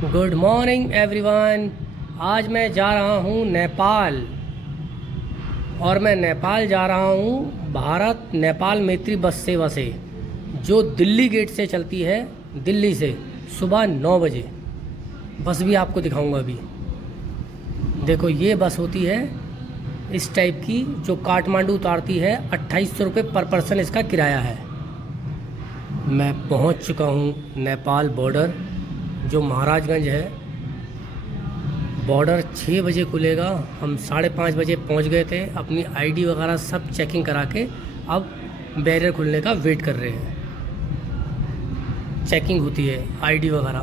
Good morning everyone. आज मैं जा रहा हूँ नेपाल, और मैं नेपाल जा रहा हूँ भारत नेपाल मैत्री बस सेवा से, जो दिल्ली गेट से चलती है। दिल्ली से सुबह 9 बजे। बस भी आपको दिखाऊंगा अभी। देखो, ये बस होती है इस टाइप की, जो काठमांडू उतारती है। 2800 रुपये पर पर्सन इसका किराया है। मैं पहुँच चुका हूँ नेपाल बॉर्डर, जो महाराजगंज है। बॉर्डर 6 बजे खुलेगा। हम 5:30 बजे पहुंच गए थे। अपनी आईडी वगैरह सब चेकिंग करा के अब बैरियर खुलने का वेट कर रहे हैं। चेकिंग होती है आईडी वगैरह।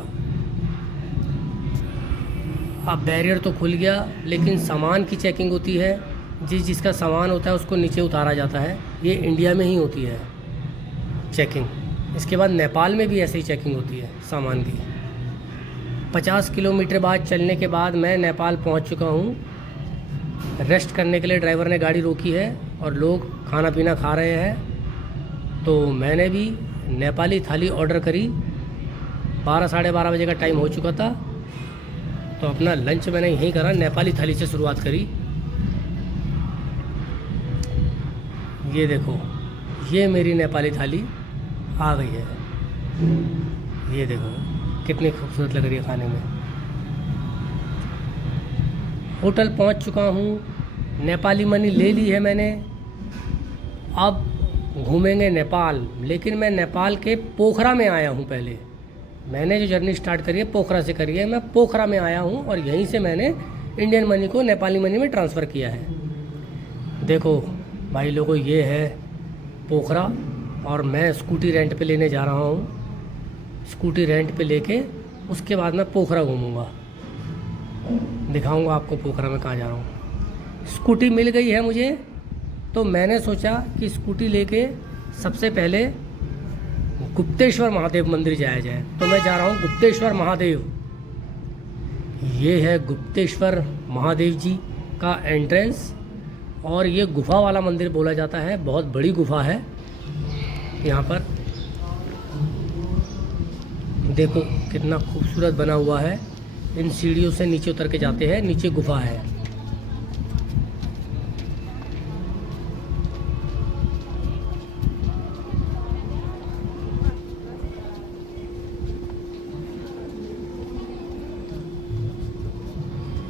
अब बैरियर तो खुल गया, लेकिन सामान की चेकिंग होती है। जिसका सामान होता है उसको नीचे उतारा जाता है। ये इंडिया में ही होती है चेकिंग। इसके बाद नेपाल में भी ऐसे ही चेकिंग होती है सामान की। 50 किलोमीटर बाद चलने के बाद मैं नेपाल पहुंच चुका हूं। रेस्ट करने के लिए ड्राइवर ने गाड़ी रोकी है और लोग खाना पीना खा रहे हैं। तो मैंने भी नेपाली थाली ऑर्डर करी। 12 साढ़े 12 बजे का टाइम हो चुका था, तो अपना लंच मैंने यहीं करा। नेपाली थाली से शुरुआत करी। ये देखो, ये मेरी नेपाली थाली आ गई है। ये देखो कितनी खूबसूरत लग रही है खाने में। होटल पहुंच चुका हूं। नेपाली मनी ले ली है मैंने। अब घूमेंगे नेपाल। लेकिन मैं नेपाल के पोखरा में आया हूं। पहले मैंने जो जर्नी स्टार्ट करी है पोखरा से करी है। मैं पोखरा में आया हूं और यहीं से मैंने इंडियन मनी को नेपाली मनी में ट्रांसफ़र किया है। देखो भाई लोगों, ये है पोखरा, और मैं स्कूटी रेंट पे लेने जा रहा हूँ। स्कूटी रेंट पे लेके उसके बाद मैं पोखरा घूमूंगा। दिखाऊंगा आपको पोखरा में कहाँ जा रहा हूँ। स्कूटी मिल गई है मुझे, तो मैंने सोचा कि स्कूटी लेके सबसे पहले गुप्तेश्वर महादेव मंदिर जाया जाए। तो मैं जा रहा हूँ गुप्तेश्वर महादेव। ये है गुप्तेश्वर महादेव जी का एंट्रेंस, और ये गुफा वाला मंदिर बोला जाता है। बहुत बड़ी गुफा है यहाँ पर। देखो कितना खूबसूरत बना हुआ है। इन सीढ़ियों से नीचे उतर के जाते हैं। नीचे गुफा है।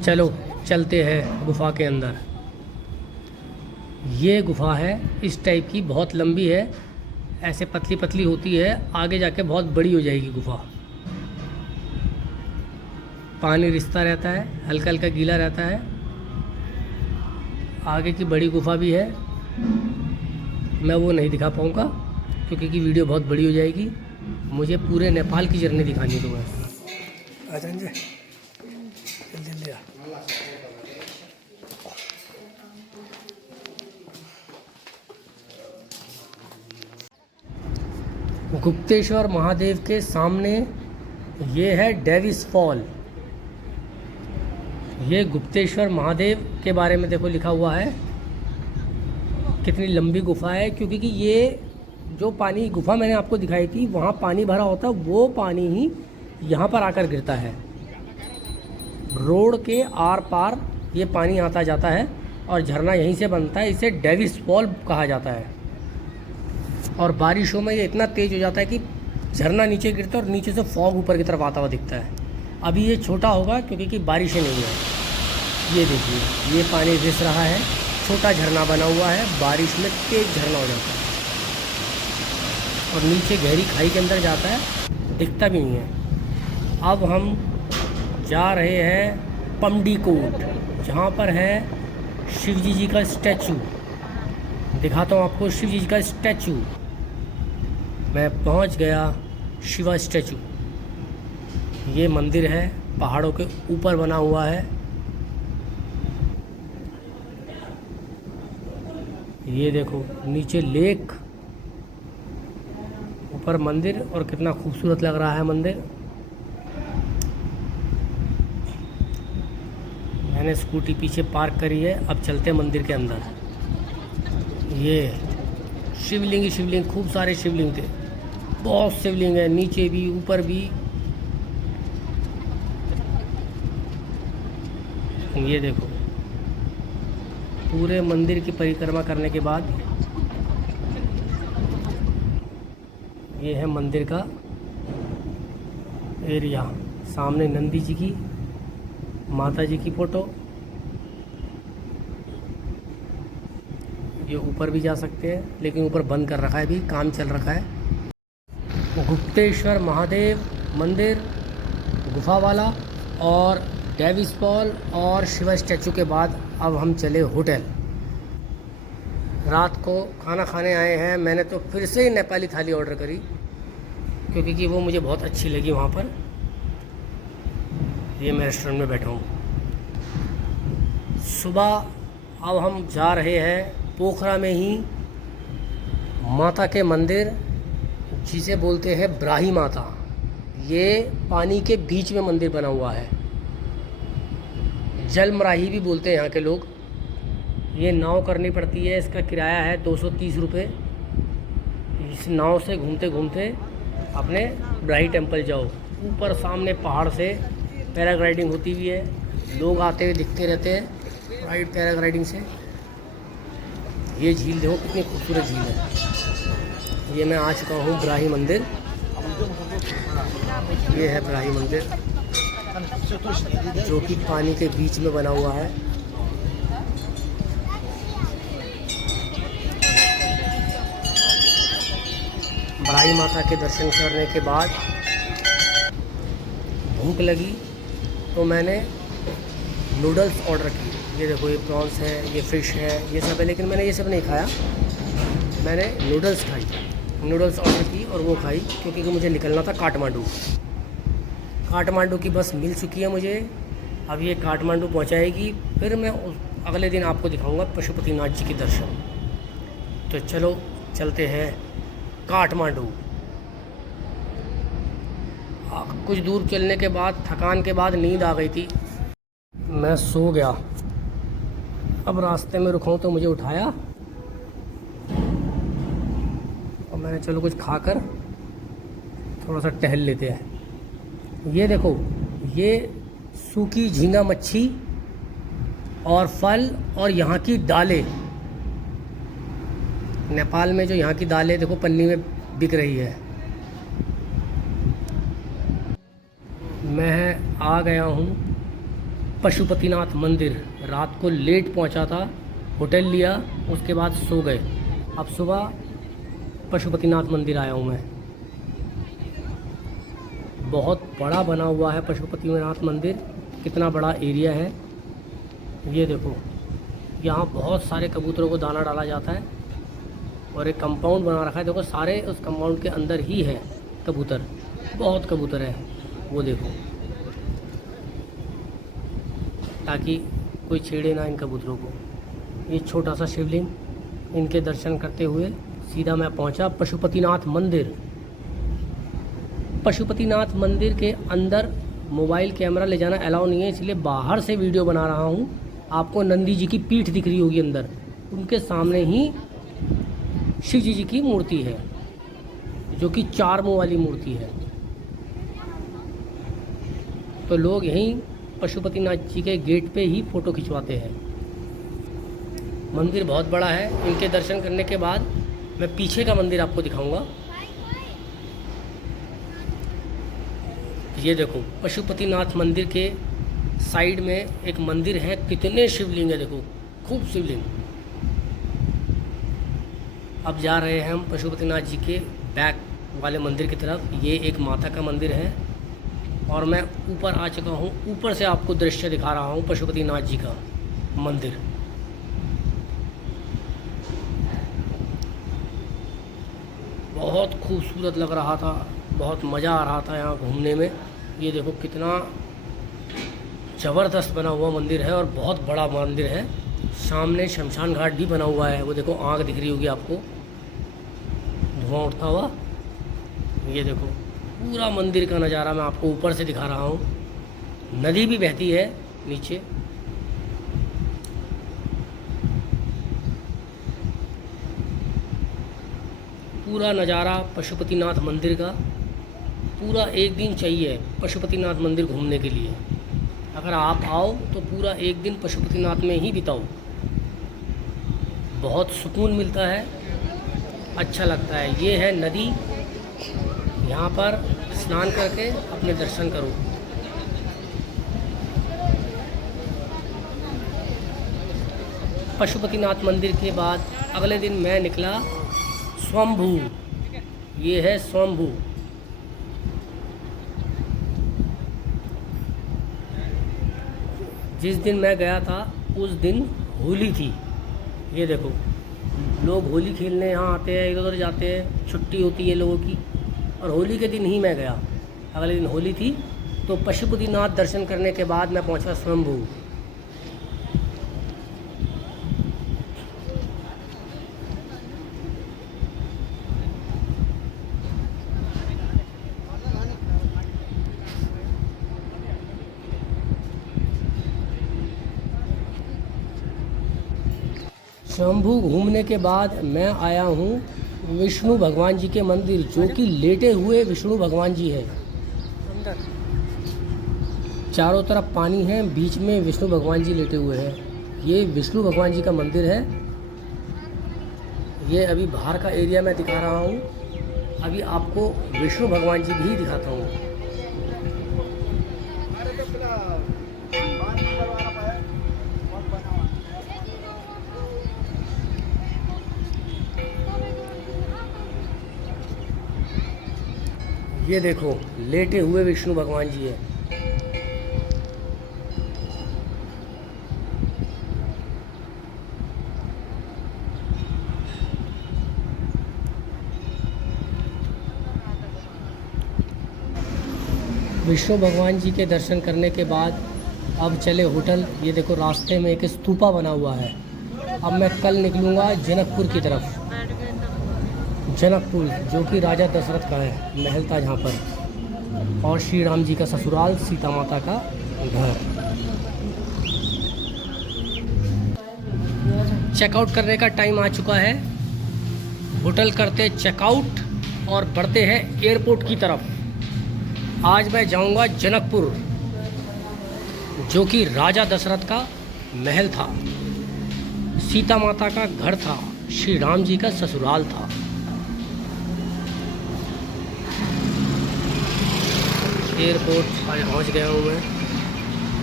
चलो चलते हैं गुफा के अंदर। ये गुफा है इस टाइप की, बहुत लंबी है। ऐसे पतली पतली होती है, आगे जाके बहुत बड़ी हो जाएगी गुफा। पानी रिसता रहता है, हल्का हल्का गीला रहता है। आगे की बड़ी गुफा भी है। मैं वो नहीं दिखा पाऊँगा क्योंकि वीडियो बहुत बड़ी हो जाएगी। मुझे पूरे नेपाल की जर्नी दिखानी तो है। आ जाएंगे जल्दी जल्दी आ। गुप्तेश्वर महादेव के सामने ये है डेविस फॉल। ये गुप्तेश्वर महादेव के बारे में देखो लिखा हुआ है। कितनी लंबी गुफा है, क्योंकि कि ये जो पानी गुफा मैंने आपको दिखाई थी, वहाँ पानी भरा होता है। वो पानी ही यहाँ पर आकर गिरता है। रोड के आर पार ये पानी आता जाता है और झरना यहीं से बनता है। इसे डेविस फॉल कहा जाता है। और बारिशों में ये इतना तेज़ हो जाता है कि झरना नीचे गिरता है और नीचे से फॉग ऊपर की तरफ आता हुआ दिखता है। अभी ये छोटा होगा क्योंकि कि बारिशें नहीं है। ये देखिए, ये पानी रिस रहा है। छोटा झरना बना हुआ है। बारिश में तेज़ झरना हो जाता है और नीचे गहरी खाई के अंदर जाता है, दिखता भी नहीं है। अब हम जा रहे हैं पमडीकोट, जहाँ पर है शिवजी जी का स्टैचू। दिखाता हूँ आपको शिवजी जी का स्टैचू। मैं पहुंच गया शिवा स्टैचू। ये मंदिर है, पहाड़ों के ऊपर बना हुआ है। ये देखो नीचे लेक, ऊपर मंदिर, और कितना खूबसूरत लग रहा है मंदिर। मैंने स्कूटी पीछे पार्क करी है। अब चलते हैं मंदिर के अंदर। ये शिवलिंग ही शिवलिंग, खूब सारे शिवलिंग थे। बहुत शिवलिंग है, नीचे भी ऊपर भी। ये देखो, पूरे मंदिर की परिक्रमा करने के बाद ये है मंदिर का एरिया। सामने नंदी जी की, माता जी की फ़ोटो। ये ऊपर भी जा सकते हैं, लेकिन ऊपर बंद कर रखा है, अभी काम चल रखा है। गुप्तेश्वर महादेव मंदिर, गुफा वाला, और डेविस फॉल और शिवा स्टैचू के बाद अब हम चले होटल। रात को खाना खाने आए हैं। मैंने तो फिर से ही नेपाली थाली ऑर्डर करी, क्योंकि कि वो मुझे बहुत अच्छी लगी वहाँ पर। ये मैं रेस्टोरेंट में बैठा हूँ। सुबह अब हम जा रहे हैं पोखरा में ही माता के मंदिर, जिसे बोलते हैं ब्राही माता। ये पानी के बीच में मंदिर बना हुआ है, जलमराही भी बोलते हैं यहाँ के लोग। ये नाव करनी पड़ती है, इसका किराया है 230 रुपये। इस नाव से घूमते घूमते अपने ब्राही टेम्पल जाओ। ऊपर सामने पहाड़ से पैराग्लाइडिंग होती हुई है, लोग आते हुए दिखते रहते हैं पैराग्लाइडिंग से। ये झील देखो कितनी खूबसूरत झील है। ये मैं आ चुका हूँ ब्राही मंदिर। ये है ब्राही मंदिर, जो कि पानी के बीच में बना हुआ है। ब्राही माता के दर्शन करने के बाद भूख लगी तो मैंने नूडल्स ऑर्डर की। ये देखो, ये प्रॉन्स है, ये फ़िश है, ये सब है, लेकिन मैंने ये सब नहीं खाया। मैंने नूडल्स खाई, नूडल्स ऑर्डर की और वो खाई, क्योंकि मुझे निकलना था काठमांडू। काठमांडू की बस मिल चुकी है मुझे। अब ये काठमांडू पहुंचाएगी, फिर मैं अगले दिन आपको दिखाऊंगा पशुपतिनाथ जी के दर्शन। तो चलो चलते हैं काठमांडू। कुछ दूर चलने के बाद, थकान के बाद नींद आ गई थी, मैं सो गया। अब रास्ते में रुका तो मुझे उठाया और मैंने चलो कुछ खाकर थोड़ा सा टहल लेते हैं। ये देखो, ये सूखी झींगा मच्छी और फल और यहाँ की दालें। नेपाल में जो यहाँ की दालें देखो पन्नी में बिक रही है। मैं आ गया हूँ पशुपतिनाथ मंदिर। रात को लेट पहुँचा था, होटल लिया, उसके बाद सो गए। अब सुबह पशुपतिनाथ मंदिर आया हूँ मैं। बहुत बड़ा बना हुआ है पशुपतिनाथ मंदिर, कितना बड़ा एरिया है। ये देखो, यहाँ बहुत सारे कबूतरों को दाना डाला जाता है और एक कंपाउंड बना रखा है। देखो, सारे उस कंपाउंड के अंदर ही है कबूतर, बहुत कबूतर है। वो देखो, ताकि कोई छेड़े ना इन कबूतरों को। ये छोटा सा शिवलिंग, इनके दर्शन करते हुए सीधा मैं पहुंचा पशुपतिनाथ मंदिर। पशुपतिनाथ मंदिर के अंदर मोबाइल कैमरा ले जाना अलाउ नहीं है, इसलिए बाहर से वीडियो बना रहा हूँ। आपको नंदी जी की पीठ दिख रही होगी अंदर, उनके सामने ही शिव जी की मूर्ति है, जो कि 4 मुँह वाली मूर्ति है। तो लोग यहीं पशुपतिनाथ जी के गेट पे ही फ़ोटो खिंचवाते हैं। मंदिर बहुत बड़ा है। इनके दर्शन करने के बाद मैं पीछे का मंदिर आपको दिखाऊंगा। ये देखो, पशुपतिनाथ मंदिर के साइड में एक मंदिर है। कितने शिवलिंग है, देखो खूब शिवलिंग। अब जा रहे हैं हम पशुपतिनाथ जी के बैक वाले मंदिर की तरफ। ये एक माता का मंदिर है और मैं ऊपर आ चुका हूँ। ऊपर से आपको दृश्य दिखा रहा हूँ पशुपतिनाथ जी का मंदिर। बहुत खूबसूरत लग रहा था, बहुत मज़ा आ रहा था यहाँ घूमने में। ये देखो कितना ज़बरदस्त बना हुआ मंदिर है और बहुत बड़ा मंदिर है। सामने शमशान घाट भी बना हुआ है। वो देखो, आग दिख रही होगी आपको, धुआं उठता हुआ। ये देखो, पूरा मंदिर का नज़ारा मैं आपको ऊपर से दिखा रहा हूँ। नदी भी बहती है नीचे। पूरा नज़ारा पशुपतिनाथ मंदिर का। पूरा एक दिन चाहिए पशुपतिनाथ मंदिर घूमने के लिए। अगर आप आओ तो पूरा एक दिन पशुपतिनाथ में ही बिताओ। बहुत सुकून मिलता है, अच्छा लगता है। ये है नदी, यहाँ पर स्नान करके अपने दर्शन करो। पशुपतिनाथ मंदिर के बाद अगले दिन मैं निकला स्वयंभू। ये है स्वयंभू। जिस दिन मैं गया था उस दिन होली थी। ये देखो, लोग होली खेलने यहाँ आते हैं, इधर उधर जाते हैं, छुट्टी होती है लोगों की। और होली के दिन ही मैं गया, अगले दिन होली थी। तो पशुपतिनाथ दर्शन करने के बाद मैं पहुँचा स्वयंभू। शंभू घूमने के बाद मैं आया हूँ विष्णु भगवान जी के मंदिर, जो कि लेटे हुए विष्णु भगवान जी है। चारों तरफ पानी है, बीच में विष्णु भगवान जी लेटे हुए हैं। ये विष्णु भगवान जी का मंदिर है। ये अभी बाहर का एरिया मैं दिखा रहा हूँ, अभी आपको विष्णु भगवान जी भी दिखाता हूँ। ये देखो, लेटे हुए विष्णु भगवान जी है। विष्णु भगवान जी के दर्शन करने के बाद अब चले होटल। ये देखो, रास्ते में एक स्तूपा बना हुआ है। अब मैं कल निकलूँगा जनकपुर की तरफ। जनकपुर जो कि राजा दशरथ का है, महल था जहाँ पर, और श्री राम जी का ससुराल, सीता माता का घर। चेकआउट करने का टाइम आ चुका है। होटल करते चेकआउट और बढ़ते हैं एयरपोर्ट की तरफ। आज मैं जाऊंगा जनकपुर, जो कि राजा दशरथ का महल था, सीता माता का घर था, श्री राम जी का ससुराल था। एयरपोर्ट पहुंच गया हूँ मैं।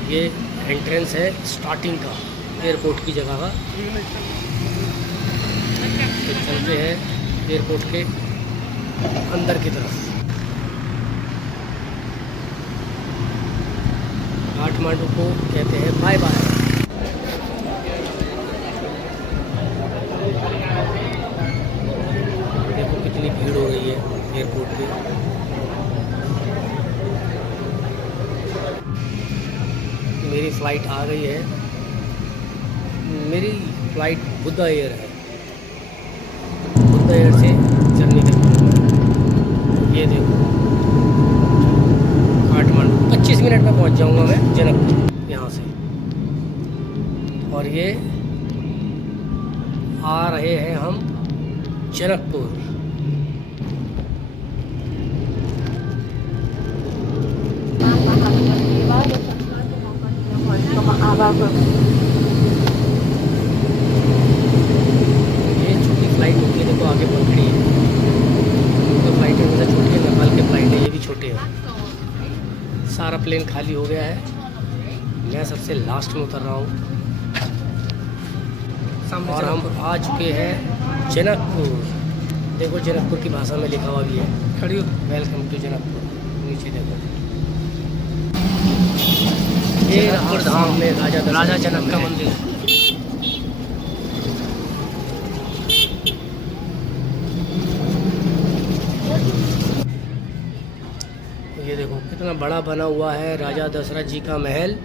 ये एंट्रेंस है स्टार्टिंग का, एयरपोर्ट की जगह का। तो चलते हैं एयरपोर्ट के अंदर की तरफ। काठमांडू को कहते हैं बाय बाय। देखो कितनी भीड़ हो रही है एयरपोर्ट पे। मेरी फ़्लाइट आ गई है। मेरी फ़्लाइट बुद्धा एयर है। बुद्धा एयर से जर्नी करनी है। ये देखो, काठमांडू 25 मिनट में पहुंच जाऊंगा मैं जनकपुर यहाँ से। और ये आ रहे हैं हम जनकपुर। ये छोटी फ्लाइट होती है, देखो आगे बहुत खड़ी है। तो फ्लाइट है छोटी है, नेपाल के फ्लाइट है, ये भी छोटे हैं। सारा प्लेन खाली हो गया है। मैं सबसे लास्ट में उतर रहा हूँ और हम आ चुके हैं जनकपुर। देखो, जनकपुर की भाषा में लिखा हुआ भी है, खड़ी हो, वेलकम टू जनकपुर। नीचे देखो, ये जनकपुर धाम में राजा जनक का मंदिर। ये देखो कितना बड़ा बना हुआ है राजा दशरथ जी का महल।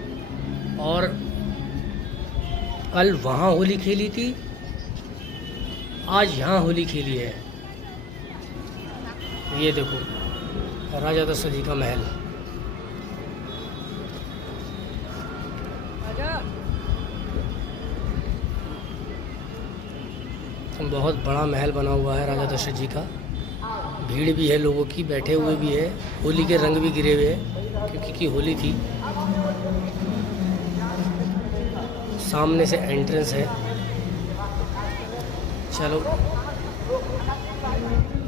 और कल वहाँ होली खेली थी, आज यहाँ होली खेली है। ये देखो राजा दशरथ जी का महल। बहुत बड़ा महल बना हुआ है राजा दशरथ जी का। भीड़ भी है लोगों की, बैठे हुए भी है। होली के रंग भी गिरे हुए हैं क्योंकि होली थी। सामने से एंट्रेंस है। चलो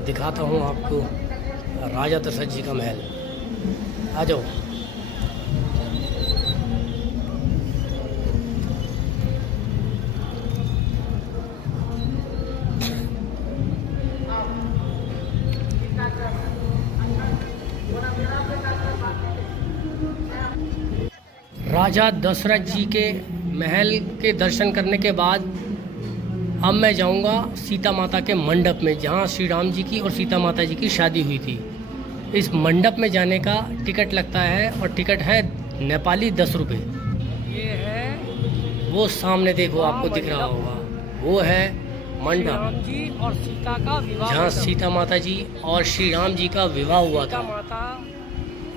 दिखाता हूँ आपको राजा दशरथ जी का महल। आ जाओ। राजा दशरथ जी के महल के दर्शन करने के बाद अब मैं जाऊंगा सीता माता के मंडप में, जहां श्री राम जी की और सीता माता जी की शादी हुई थी। इस मंडप में जाने का टिकट लगता है और टिकट है नेपाली 10 रुपये। ये है वो सामने देखो, आपको दिख रहा होगा, वो है मंडप जी और सीता का विवाह, जहाँ सीता माता जी और श्री राम जी का विवाह हुआ था। माता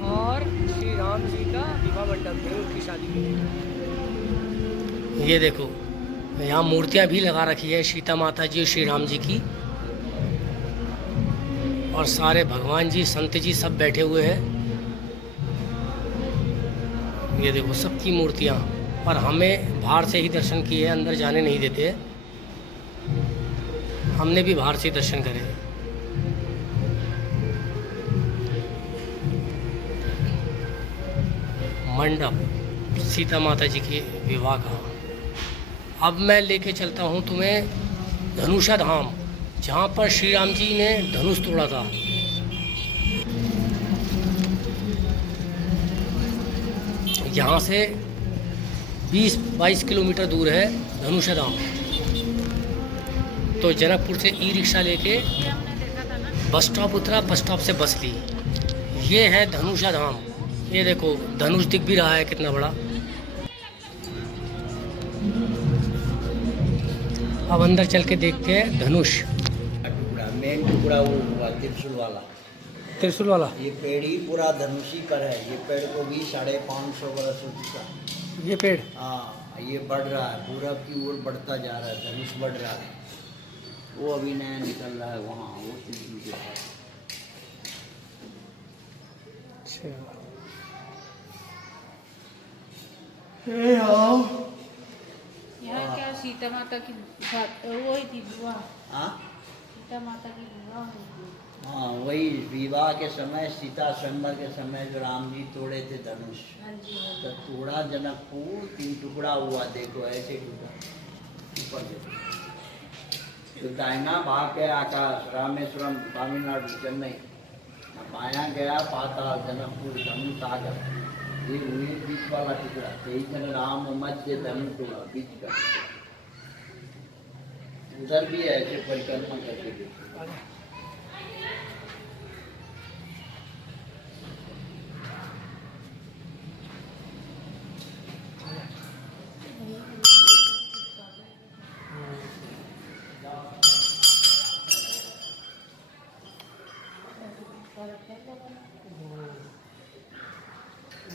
और श्री राम जी का विवाह मंडप में उनकी शादी हुई। ये देखो यहाँ मूर्तियाँ भी लगा रखी है सीता माता जी और श्री राम जी की, और सारे भगवान जी संत जी सब बैठे हुए हैं। ये देखो सबकी मूर्तियाँ, और हमें बाहर से ही दर्शन किए, अंदर जाने नहीं देते। हमने भी बाहर से ही दर्शन करे। मंडप सीता माता जी के विवाह का। अब मैं लेके चलता हूँ तुम्हें धनुषा धाम, जहाँ पर श्री राम जी ने धनुष तोड़ा था। यहाँ से 20-22 किलोमीटर दूर है धनुषा धाम। तो जनकपुर से ई रिक्शा लेके बस स्टॉप उतरा, बस स्टॉप से बस ली। ये है धनुषा धाम। ये देखो धनुष दिख भी रहा है कितना बड़ा। अब अंदर चल के देखते हैं धनुष। टुकड़ा मेन टुकड़ा वो हुआ त्रिशूल वाला। त्रिशूल वाला ये पेड़ ही पूरा धनुषी पर है। ये पेड़ को भी 550 वर्ष हो चुका। ये पेड़, हाँ, ये बढ़ रहा है, पूरब की ओर बढ़ता जा रहा है, धनुष बढ़ रहा है। वो अभी नया निकल रहा है वहाँ, वो त्रिशूल के पास। यहाँ क्या सीता माता की वो ही थी विवाह। हाँ सीता माता की विवाह हुई थी। हाँ, वही विवाह के समय, सीता स्वयंवर के समय जो राम जी तोड़े थे धनुष, हाँ जी, हाँ तो तोड़ा जनकपुर 3 टुकड़ा हुआ। देखो ऐसे टुकड़ा ऊपर देखो। तो दाहिना भाग गया आकाश, रामेश्वरम तमिलनाडु चेन्नई। बायां गया पाताल जनकपुर धनुष सागर। ये हुई बीच वाला टुकड़ा, यही राम मध्य धनुष टुकड़ा बीच का। उधर भी है ऐसे परिक्रमा करके देखो।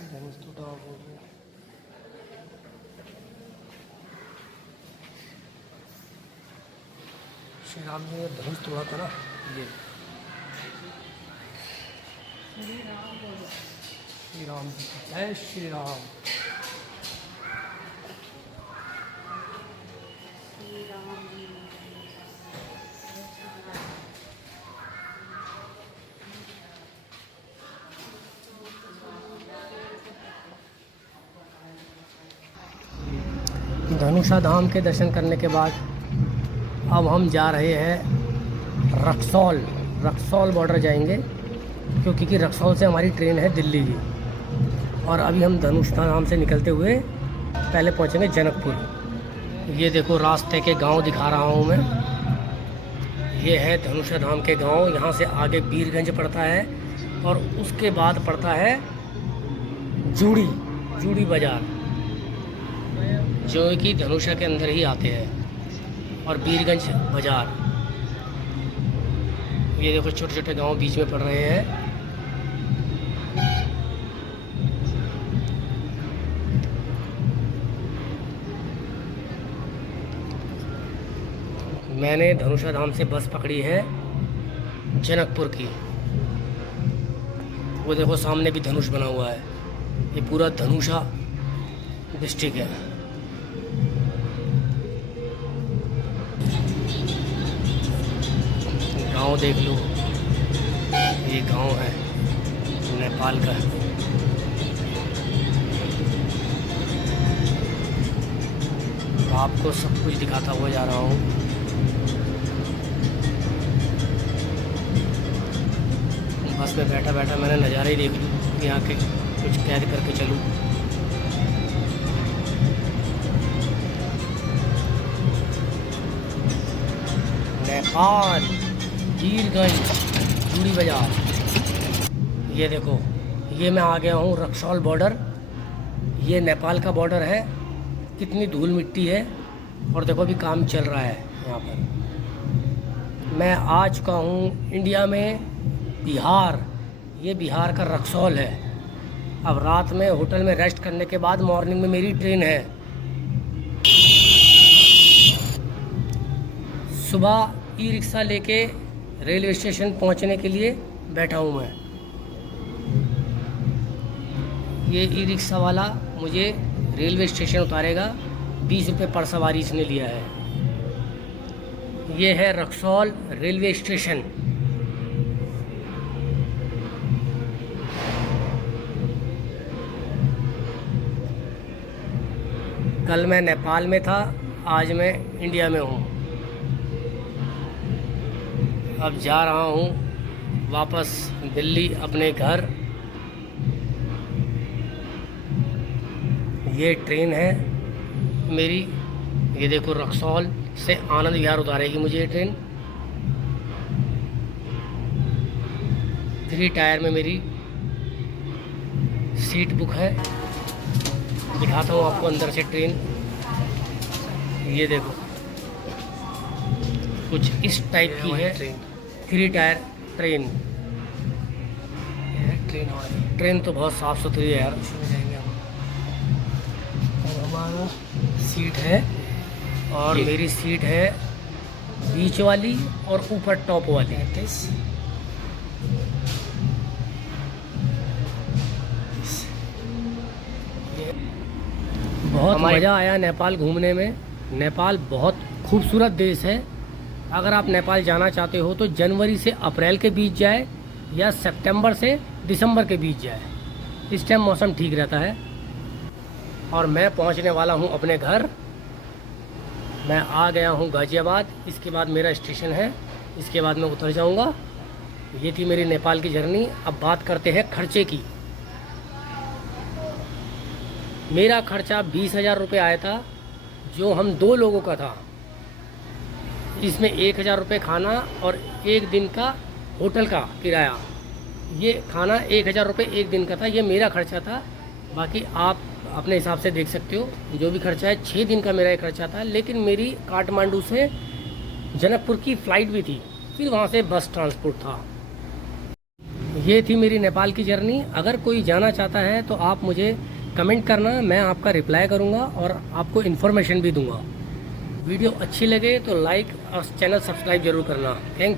धनुष टूटा हुआ है। श्री राम जी ने धनुष तोड़ा था ना। ये श्री राम जी, जय श्री राम। धनुषा धाम के दर्शन करने के बाद अब हम जा रहे हैं रक्सौल बॉर्डर जाएंगे, क्योंकि रक्सौल से हमारी ट्रेन है दिल्ली की। और अभी हम धनुषा धाम से निकलते हुए पहले पहुंचेंगे जनकपुर। ये देखो रास्ते के गांव दिखा रहा हूं मैं। ये है धनुषा धाम के गांव। यहाँ से आगे बीरगंज पड़ता है और उसके बाद पड़ता है जूड़ी बाज़ार, जो कि धनुषा के अंदर ही आते हैं, और बीरगंज बाज़ार। ये देखो छोटे छोटे गांव बीच में पड़ रहे हैं। मैंने धनुषा धाम से बस पकड़ी है जनकपुर की। वो देखो सामने भी धनुष बना हुआ है। ये पूरा धनुषा डिस्ट्रिक्ट है। गांव देख लो, ये गांव है नेपाल का। तो आपको सब कुछ दिखाता हुआ जा रहा हूँ। बस में बैठा बैठा मैंने नज़ारे ही देख ली, यहाँ के कुछ कैद करके चलूँ। नेपाल वीरगंज चूड़ी बाजार। ये देखो, ये मैं आ गया हूँ रक्सौल बॉर्डर। ये नेपाल का बॉर्डर है। कितनी धूल मिट्टी है, और देखो अभी काम चल रहा है यहाँ पर। मैं आ चुका हूँ इंडिया में बिहार। ये बिहार का रक्सौल है। अब रात में होटल में रेस्ट करने के बाद मॉर्निंग में मेरी ट्रेन है। सुबह ई रिक्शा लेके रेलवे स्टेशन पहुंचने के लिए बैठा हूं मैं। ये ई रिक्शा वाला मुझे रेलवे स्टेशन उतारेगा। 20 रुपये पर सवारी इसने लिया है। ये है रक्सौल रेलवे स्टेशन। कल मैं नेपाल में था, आज मैं इंडिया में हूँ। अब जा रहा हूँ वापस दिल्ली अपने घर। ये ट्रेन है मेरी। ये देखो, रक्सौल से आनंद विहार उतारेगी मुझे ये ट्रेन। 3 टायर में मेरी सीट बुक है। दिखाता हूँ आपको अंदर से ट्रेन। ये देखो, कुछ इस टाइप की है 3 टायर ट्रेन। ट्रेन तो बहुत साफ़ सुथरी है यार। और हमारा सीट है, और मेरी सीट है बीच वाली और ऊपर टॉप वाली। बहुत मज़ा आया नेपाल घूमने में। नेपाल बहुत खूबसूरत देश है। अगर आप नेपाल जाना चाहते हो तो जनवरी से अप्रैल के बीच जाए, या सितंबर से दिसंबर के बीच जाए। इस टाइम मौसम ठीक रहता है। और मैं पहुंचने वाला हूं अपने घर। मैं आ गया हूं गाज़ियाबाद। इसके बाद मेरा स्टेशन है, इसके बाद मैं उतर जाऊंगा। ये थी मेरी नेपाल की जर्नी। अब बात करते हैं खर्चे की। मेरा खर्चा 20,000 रुपये आया था, जो हम 2 लोगों का था। इसमें 1,000 रुपये खाना और 1 दिन का होटल का किराया। ये खाना 1,000 रुपये 1 दिन का था। ये मेरा खर्चा था। बाकी आप अपने हिसाब से देख सकते हो जो भी खर्चा है। 6 दिन का मेरा ये खर्चा था। लेकिन मेरी काठमांडू से जनकपुर की फ़्लाइट भी थी, फिर वहाँ से बस ट्रांसपोर्ट था। ये थी मेरी नेपाल की जर्नी। अगर कोई जाना चाहता है तो आप मुझे कमेंट करना, मैं आपका रिप्लाई करूँगा और आपको इन्फॉर्मेशन भी दूँगा। वीडियो अच्छी लगे तो लाइक और चैनल सब्सक्राइब जरूर करना। थैंक